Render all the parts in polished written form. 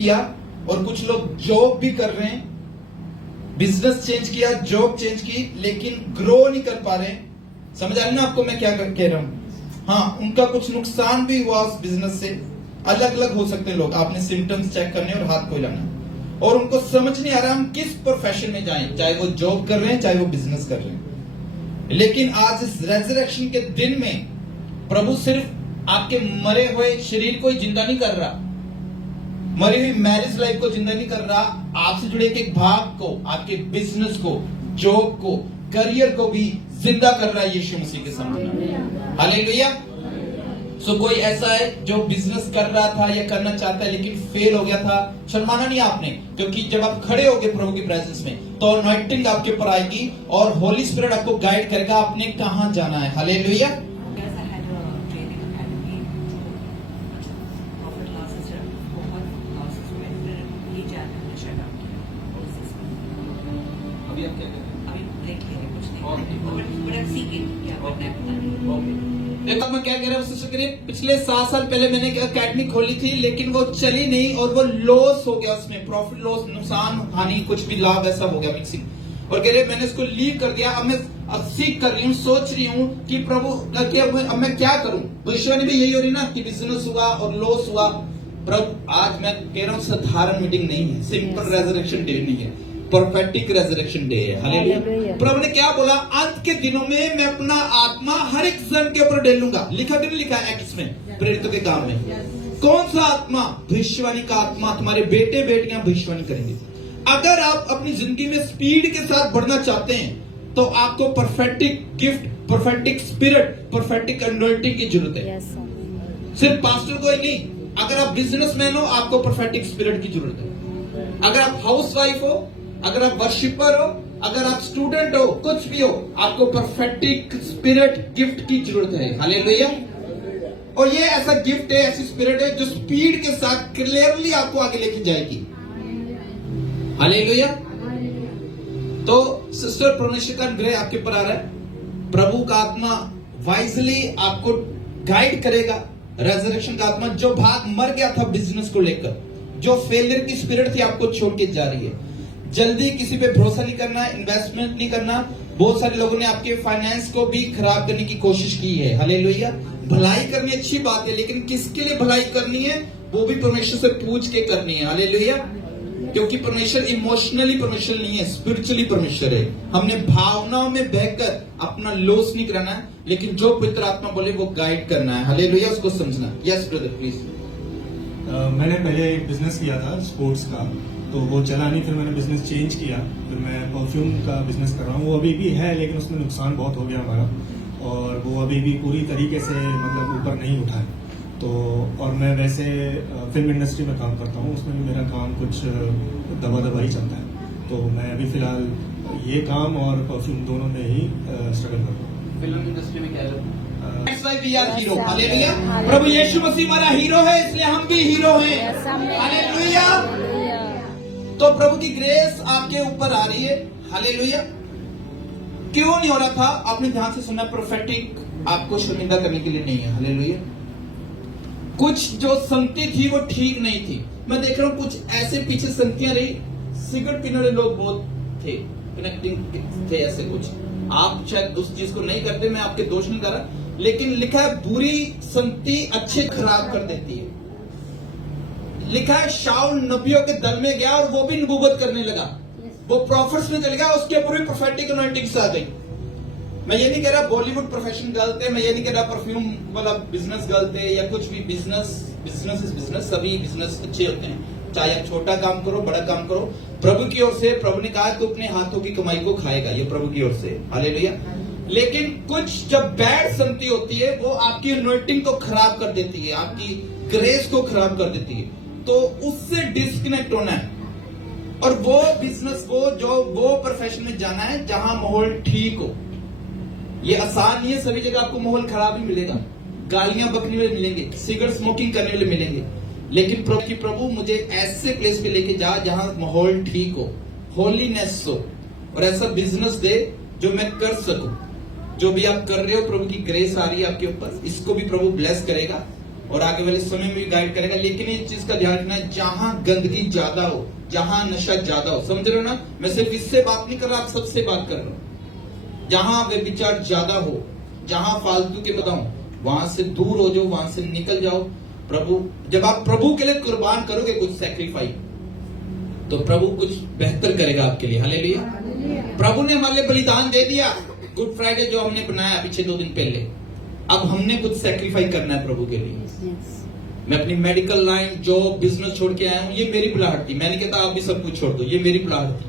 किया और कुछ लोग जॉब भी कर रहे हैं, बिजनेस चेंज किया, जॉब चेंज की, लेकिन ग्रो नहीं कर पा रहे। समझ आ रही ना आपको मैं क्या कह रहा हूं? हाँ, उनका कुछ नुकसान भी हुआ उस बिजनेस से। अलग अलग हो सकते हैं लोग, आपने सिम्टम्स चेक करने और हाथ को हिलाना, और उनको समझ नहीं आ रहा हम किस प्रोफेशन में जाएं, चाहे वो जॉब कर रहे हैं चाहे वो बिजनेस कर रहे हैं। लेकिन आज इस रेजरेक्शन के दिन में प्रभु सिर्फ आपके मरे हुए शरीर को ही जिंदा नहीं कर रहा, मरी हुई मैरिज लाइफ को जिंदा नहीं कर रहा, आपसे जुड़े एक भाग को, आपके बिजनेस को, जॉब को, करियर को भी जिंदा कर रहा है यीशु मसीह के सामने। हालेलुया। सो कोई ऐसा है जो बिजनेस कर रहा था या करना चाहता है लेकिन फेल हो गया था, शर्माना नहीं आपने, क्योंकि जब आप खड़े होगे प्रभु की प्रेजेंस में तो अनॉइंटिंग आपके ऊपर आएगी और होली स्पिरिट आपको गाइड करेगा आपने कहां जाना है। हालेलुया। अभी आप क्या कर रहे हैं? अभी ब्रेक ले रहे हैं, कुछ नहीं, बट आई एम सीकिंग क्या करना है पता नहीं। देखो मैं क्या कह रहा हूँ सिस्टर करीब, पिछले 7 साल पहले मैंने अकेडमी खोली थी लेकिन वो चली नहीं और वो लॉस हो गया, उसमें प्रॉफिट लॉस, नुकसान हानि, कुछ भी लाभ ऐसा हो गया मिक्सिंग, और कह रहे मैंने इसको लीव कर दिया। अब सीख कर रही हूँ, सोच रही हूँ कि प्रभु अब मैं क्या करूँ। भविष्यवाणी भी यही हो रही ना कि बिजनेस हुआ और लॉस हुआ। प्रभु आज मैं कह रहा हूँ साधारण मीटिंग नहीं है, सिंपल रेजरेक्शन डे नहीं है, प्रोफेटिक रेजरेक्शन डे है। हालेलुया। प्रभु ने क्या बोला, अंत के दिनों में मैं अपना आत्मा हर एक जन के ऊपर डालूंगा। लिखा कि नहीं लिखा है एक्ट्स में, प्रेरितों के काम में? कौन सा आत्मा? भविष्यवाणी का आत्मा। तुम्हारे बेटे बेटियां भविष्यवाणी करेंगे। अगर आप अपनी जिंदगी में स्पीड के साथ बढ़ना चाहते हैं तो आपको prophetic gift, prophetic spirit, prophetic anointing की जरूरत है। सिर्फ पास्टर को ही नहीं, अगर आप बिजनेसमैन हो आपको प्रोफेटिक स्पिरिट की जरूरत है। अगर आप हाउसवाइफ हो, अगर आप वर्शिपर हो, अगर आप स्टूडेंट हो, कुछ भी हो, आपको प्रोफेटिक स्पिरिट गिफ्ट की जरूरत है। हालेलुया। और ये ऐसा गिफ्ट है, ऐसी स्पिरिट है जो स्पीड के साथ क्लियरली आपको आगे लेके जाएगी। हालेलुया। तो सिस्टर परमेश्वर का अनुग्रह आपके ऊपर आ रहा है। प्रभु का आत्मा वाइजली आपको गाइड करेगा। रेजरेक्शन का आत्मा, जो भाग मर गया था बिजनेस को लेकर, जो फेलियर की स्पिरिट थी आपको छोड़ के जा रही है। जल्दी किसी पे भरोसा नहीं करना, इन्वेस्टमेंट नहीं करना। बहुत सारे लोगों ने आपके फाइनेंस को भी खराब करने की कोशिश की है। हालेलुया। भलाई करनी अच्छी बात है, लेकिन किसके लिए भलाई करनी है वो भी परमेश्वर से पूछ के करनी है। हालेलुया। क्योंकि परमेश्वर इमोशनली परमेश्वर नहीं है, स्पिरिचुअली परमेश्वर है। हमने भावनाओं में बहकर अपना लॉस नहीं कराना है, लेकिन जो पवित्र आत्मा बोले वो गाइड करना है। हालेलुया। उसको समझना। Yes brother please. मैंने पहले एक बिजनेस किया था स्पोर्ट्स का, तो वो चला नहीं, फिर मैंने बिजनेस चेंज किया, फिर मैं परफ्यूम का बिजनेस कर रहा हूँ। वो अभी भी है लेकिन उसमें नुकसान बहुत हो गया हमारा, और वो अभी भी पूरी तरीके से मतलब ऊपर नहीं उठा है। तो और मैं वैसे फिल्म इंडस्ट्री में काम करता हूँ, उसमें भी मेरा काम कुछ दबा ही चलता है। तो मैं अभी फिलहाल ये काम और परफ्यूम दोनों में ही स्ट्रगल कर रहा हूँ। फिल्म इंडस्ट्री में क्या है? हीरो। हालेलुया। प्रभु यीशु मसीह हमारा हीरो है, इसलिए हम भी हीरो हैं। हालेलुया। तो प्रभु की ग्रेस आपके ऊपर आ रही है। हालेलुया। क्यों नहीं हो रहा था? आपने ध्यान से सुना, प्रोफेटिक आपको शर्मिंदा करने के लिए नहीं है। हालेलुया। कुछ जो संगति थी वो ठीक नहीं थी। मैं देख रहा हूं कुछ ऐसे पीछे संगतियां रही, सिगरेट पीने वाले लोग बहुत थे, कनेक्टिंग थे ऐसे कुछ। आप शायद उस चीज को नहीं करते, मैं आपके दोष नहीं कर रहा, लेकिन लिखा है बुरी संगति अच्छे खराब कर देती है। लिखा है शाऊल नबियों के दल में गया और वो भी नबूवत करने लगा, वो प्रॉफिट्स में चल गया, उसके ऊपर भी प्रोफेटिक अनॉइंटिंग्स आ गई। मैं ये नहीं कह रहा बॉलीवुड प्रोफेशन गलत है, मैं ये नहीं कह रहा परफ्यूम वाला बिजनेस गलत है या कुछ भी। बिजनेस इज बिजनेस, सभी बिजनेस अच्छे होते हैं, चाहे आप छोटा काम करो बड़ा काम करो, प्रभु की ओर से। प्रभु ने कहा कि अपने हाथों की कमाई को खाएगा, ये प्रभु की ओर से। हालेलुया। लेकिन कुछ जब बैड संगति होती है वो आपकी अनॉइंटिंग को खराब कर देती है, आपकी ग्रेस को खराब कर देती है, तो उससे डिस्कनेक्ट होना है। और वो बिजनेस को, वो प्रोफेशन में जाना है जहां माहौल ठीक हो। ये आसान नहीं है, सभी जगह आपको माहौल खराब ही मिलेगा, गालियां बकने वाले मिलेंगे, सिगरेट स्मोकिंग करने वाले मिलेंगे, लेकिन प्रभु मुझे ऐसे प्लेस पे लेके जा जहां माहौल ठीक हो, होलीनेस हो, और ऐसा बिजनेस दे जो मैं कर सकूं। जो भी आप कर रहे हो, प्रभु की ग्रेस आ रही है आपके ऊपर, इसको भी प्रभु ब्लेस करेगा। और आगे वाले समय में भी गाइड करेगा। लेकिन इस चीज का ध्यान रखना है, जहां गंदगी ज्यादा हो, जहां नशा ज्यादा हो, समझ रहे हो ना, मैं सिर्फ इससे बात नहीं कर रहा, आप सबसे बात कर रहा हूं। जहां वे विचार ज्यादा हो, जहां फालतू के बताऊं, वहां से दूर हो जाओ, वहां से निकल जाओ। प्रभु, जब आप प्रभु के लिए कुर्बान करोगे कुछ सैक्रिफाइस, तो प्रभु कुछ बेहतर करेगा आपके लिए। हालेलुया। प्रभु ने हमारे लिए बलिदान दे दिया। गुड फ्राइडे जो हमने बनाया पीछे 2 दिन पहले, अब हमने कुछ सैक्रिफाइस करना है प्रभु के लिए। मैं अपनी मेडिकल लाइन, जॉब, बिजनेस छोड़ के आया हूं, ये मेरी बुलाहट थी। मैंने कहता आप भी सब कुछ छोड़ दो, ये मेरी बुलाहट थी।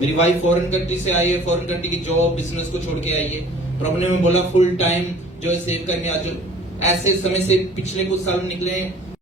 मेरी वाइफ फॉरेन कंट्री से आई है, फॉरेन कंट्री की जॉब, बिजनेस को छोड़ के आई है। प्रभु ने मैं बोला फुल टाइम जो है सेव करने आ जाओ। ऐसे समय से पिछले कुछ साल निकले,